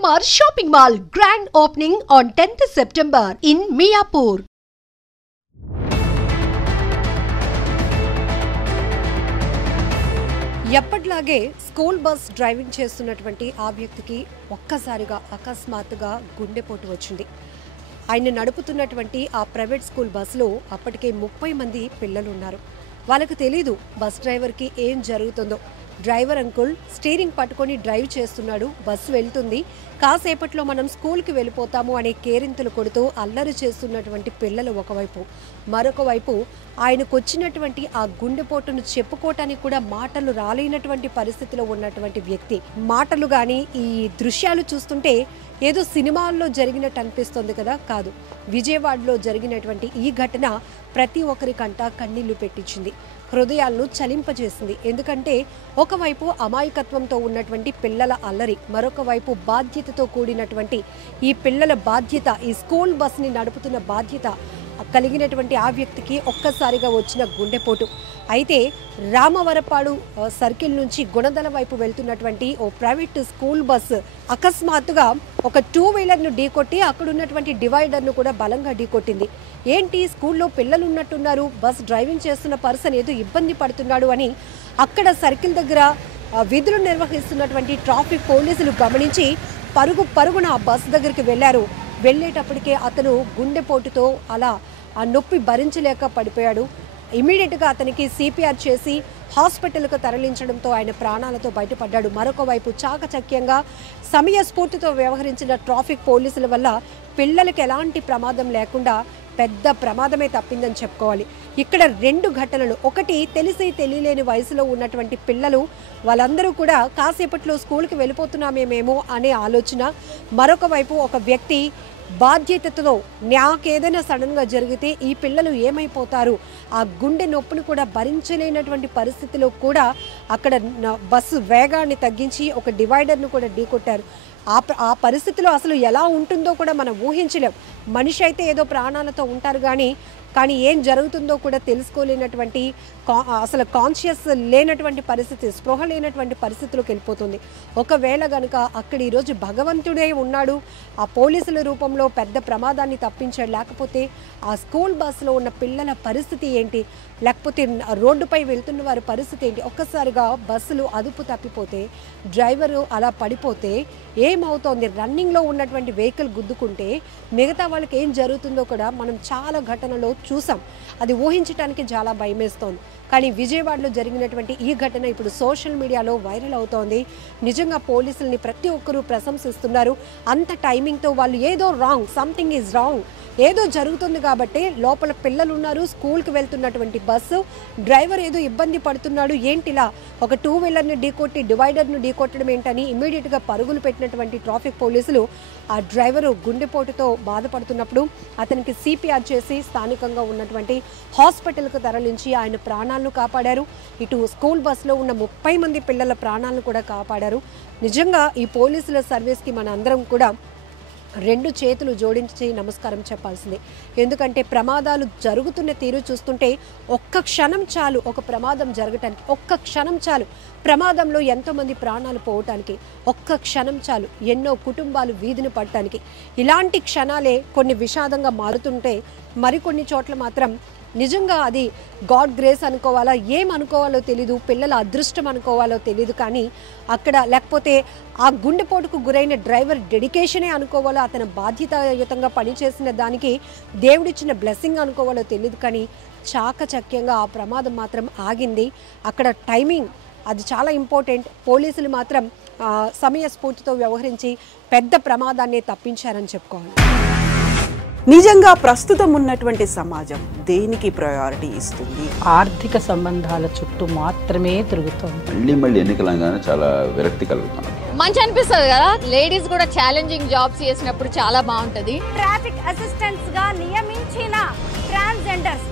Shalimar Shopping Mall grand opening on 10th September in Miapur. ఎప్పటిలాగే school bus driving చేస్తున్నటువంటి ఆ వ్యక్తికి ఒక్కసారిగా అకస్మాత్తుగా గుండెపోటు వచ్చింది. ఆయన నడుపుతున్నటువంటి ఆ ప్రైవేట్ స్కూల్ బస్సులో అప్పటికే 30 మంది పిల్లలు ఉన్నారు. వాళ్ళకి తెలీదు బస్ డ్రైవర్కి ఏం జరుగుతుందో. డ్రైవర్ అంకుల్ స్టీరింగ్ పట్టుకొని డ్రైవ్ చేస్తున్నాడు, బస్సు వెళ్తుంది, కాసేపట్లో మనం స్కూల్కి వెళ్ళిపోతాము అనే కేరింతలు కొడుతూ అల్లరి చేస్తున్నటువంటి పిల్లలు ఒకవైపు, మరొక వైపు ఆయనకు వచ్చినటువంటి ఆ గుండెపోటును చెప్పుకోవటానికి కూడా మాటలు రాలేనటువంటి పరిస్థితిలో ఉన్నటువంటి వ్యక్తి. మాటలు కానీ ఈ దృశ్యాలు చూస్తుంటే ఏదో సినిమాల్లో జరిగినట్టు అనిపిస్తుంది కదా, కాదు, విజయవాడలో జరిగినటువంటి ఈ ఘటన ప్రతి ఒక్కరికంట కన్నీళ్లు పెట్టించింది, హృదయాలను చలింపజేసింది. ఎందుకంటే ఒకవైపు అమాయకత్వంతో ఉన్నటువంటి పిల్లల అల్లరి, మరొక వైపు బాధ్యతతో కూడినటువంటి ఈ పిల్లల బాధ్యత, ఈ స్కూల్ బస్ని నడుపుతున్న బాధ్యత కలిగినటువంటి ఆ వ్యక్తికి ఒక్కసారిగా వచ్చిన గుండెపోటు. అయితే రామవరపాడు సర్కిల్ నుంచి గుణదల వైపు వెళ్తున్నటువంటి ఓ ప్రైవేట్ స్కూల్ బస్సు అకస్మాత్తుగా ఒక 2-వీలర్ను ఢీకొట్టి అక్కడ ఉన్నటువంటి డివైడర్ను కూడా బలంగా ఢీకొట్టింది. ఏంటి, స్కూల్లో పిల్లలు ఉన్నట్టున్నారు, బస్ డ్రైవింగ్ చేస్తున్న పర్సన్ ఏదో ఇబ్బంది పడుతున్నాడు అని అక్కడ సర్కిల్ దగ్గర విధులు నిర్వహిస్తున్నటువంటి ట్రాఫిక్ పోలీసులు గమనించి పరుగున ఆ బస్ దగ్గరికి వెళ్ళారు. వెళ్ళేటప్పటికే అతను గుండెపోటుతో అలా ఆ నొప్పి భరించలేక పడిపోయాడు. ఇమీడియట్గా అతనికి CPR చేసి హాస్పిటల్కు తరలించడంతో ఆయన ప్రాణాలతో బయటపడ్డాడు. మరొక వైపు చాకచక్యంగా సమయస్ఫూర్తితో వ్యవహరించిన ట్రాఫిక్ పోలీసుల వల్ల పిల్లలకు ఎలాంటి ప్రమాదం లేకుండా పెద్ద ప్రమాదమే తప్పిందని చెప్పుకోవాలి. ఇక్కడ 2 ఘటనలు, ఒకటి తెలిసి తెలియలేని వయసులో ఉన్నటువంటి పిల్లలు, వాళ్ళందరూ కూడా కాసేపట్లో స్కూల్కి వెళ్ళిపోతున్నామేమో అనే ఆలోచన, మరొక వైపు ఒక వ్యక్తి బాధ్యతతో నాకేదైనా సడన్గా జరిగితే ఈ పిల్లలు ఏమైపోతారు, ఆ గుండె నొప్పిని కూడా భరించలేనటువంటి పరిస్థితిలో కూడా అక్కడ బస్సు వేగాన్ని తగ్గించి ఒక డివైడర్ను కూడా ఢీకొట్టారు. ఆ పరిస్థితిలో అసలు ఎలా ఉంటుందో కూడా మనం ఊహించలేం. మనిషి అయితే ఏదో ప్రాణాలతో ఉంటారు కానీ ఏం జరుగుతుందో కూడా తెలుసుకోలేనటువంటి, అసలు కాన్షియస్ లేనటువంటి పరిస్థితి, స్పృహ లేనటువంటి పరిస్థితిలోకి వెళ్ళిపోతుంది. ఒకవేళ కనుక అక్కడ ఈరోజు భగవంతుడే ఉన్నాడు, ఆ పోలీసుల రూపంలో పెద్ద ప్రమాదాన్ని తప్పించాడు, లేకపోతే ఆ స్కూల్ బస్సులో ఉన్న పిల్లల పరిస్థితి ఏంటి, లేకపోతే రోడ్డుపై వెళ్తున్న వారి పరిస్థితి ఏంటి, ఒక్కసారిగా బస్సులు అదుపు తప్పిపోతే, డ్రైవరు అలా పడిపోతే ఏమవుతోంది, రన్నింగ్లో ఉన్నటువంటి వెహికల్ గుద్దుకుంటే మిగతా వాళ్ళకి ఏం జరుగుతుందో కూడా మనం చాలా ఘటనలో చూసాం. అది ఊహించడానికి చాలా భయమేస్తోంది. కానీ విజయవాడలో జరిగినటువంటి ఈ ఘటన ఇప్పుడు సోషల్ మీడియాలో వైరల్ అవుతోంది. నిజంగా పోలీసుల్ని ప్రతి ఒక్కరూ ప్రశంసిస్తున్నారు. అంత టైమింగ్తో వాళ్ళు ఏదో రాంగ్, సంథింగ్ ఈజ్ రాంగ్, ఏదో జరుగుతుంది కాబట్టి, లోపల పిల్లలు ఉన్నారు, స్కూల్కి వెళ్తున్నటువంటి బస్సు డ్రైవర్ ఏదో ఇబ్బంది పడుతున్నాడు, ఏంటిలా ఒక 2-వీలర్ని ఢీకొట్టి డివైడర్ను ఢీకొట్టడం ఏంటని ఇమ్మీడియట్గా పరుగులు పెట్టినటువంటి ట్రాఫిక్ పోలీసులు ఆ డ్రైవరు గుండెపోటుతో బాధపడుతున్నప్పుడు అతనికి CPR చేసి స్థానికంగా ఉన్నటువంటి హాస్పిటల్కు తరలించి ఆయన ప్రాణాలను కాపాడారు. ఇటు స్కూల్ బస్సులో ఉన్న 30 మంది పిల్లల ప్రాణాలను కూడా కాపాడారు. నిజంగా ఈ పోలీసుల సర్వీస్కి మన అందరం కూడా 2 చేతులు జోడించి నమస్కారం చెప్పాల్సిందే. ఎందుకంటే ప్రమాదాలు జరుగుతున్న తీరు చూస్తుంటే ఒక్క క్షణం చాలు ఒక ప్రమాదం జరగటానికి, ఒక్క క్షణం చాలు ప్రమాదంలో ఎంతోమంది ప్రాణాలు పోవటానికి, ఒక్క క్షణం చాలు ఎన్నో కుటుంబాలు వీధిని పడటానికి. ఇలాంటి క్షణాలే కొన్ని విషాదంగా మారుతుంటే మరికొన్ని చోట్ల మాత్రం నిజంగా అది గాడ్ గ్రేస్ అనుకోవాలా, ఏమనుకోవాలో తెలీదు, పిల్లల అదృష్టం అనుకోవాలో తెలీదు, కానీ అక్కడ లేకపోతే ఆ గుండెపోటుకు గురైన డ్రైవర్ డెడికేషనే అనుకోవాలో, అతను బాధ్యతాయుతంగా పనిచేసిన దానికి దేవుడిచ్చిన బ్లెస్సింగ్ అనుకోవాలో తెలియదు, కానీ చాకచక్యంగా ఆ ప్రమాదం మాత్రం ఆగింది. అక్కడ టైమింగ్ అది చాలా ఇంపార్టెంట్. పోలీసులు మాత్రం సమయస్ఫూర్తితో వ్యవహరించి పెద్ద ప్రమాదాన్ని తప్పించారని చెప్పుకోవాలి. నిజంగా ప్రస్తుతం ఉన్నటువంటి సమాజం దేనికి ప్రయారిటీ ఇస్తుంది? ఆర్థిక సంబంధాల చుట్టూ మాత్రమే తిరుగుతుంది. మళ్ళీ ఎన్నికలంగానే చాలా విరక్తి కలుగుతున్నాం. మంచి అనిపిస్తుంది కదా, లేడీస్ కూడా ఛాలెంజింగ్ జాబ్స్ చేసినప్పుడు చాలా బాగుంటది. ట్రాఫిక్ అసిస్టెంట్స్ గా నియమించిన ట్రాన్స్జెండర్స్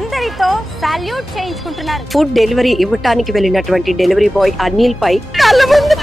అందరితో సాల్యూట్ చేయించుకుంటున్నారు. ఫుడ్ డెలివరీ ఇవ్వటానికి వెళ్ళినటువంటి డెలివరీ బాయ్ అనిల్ పై కళ్ళ ముందు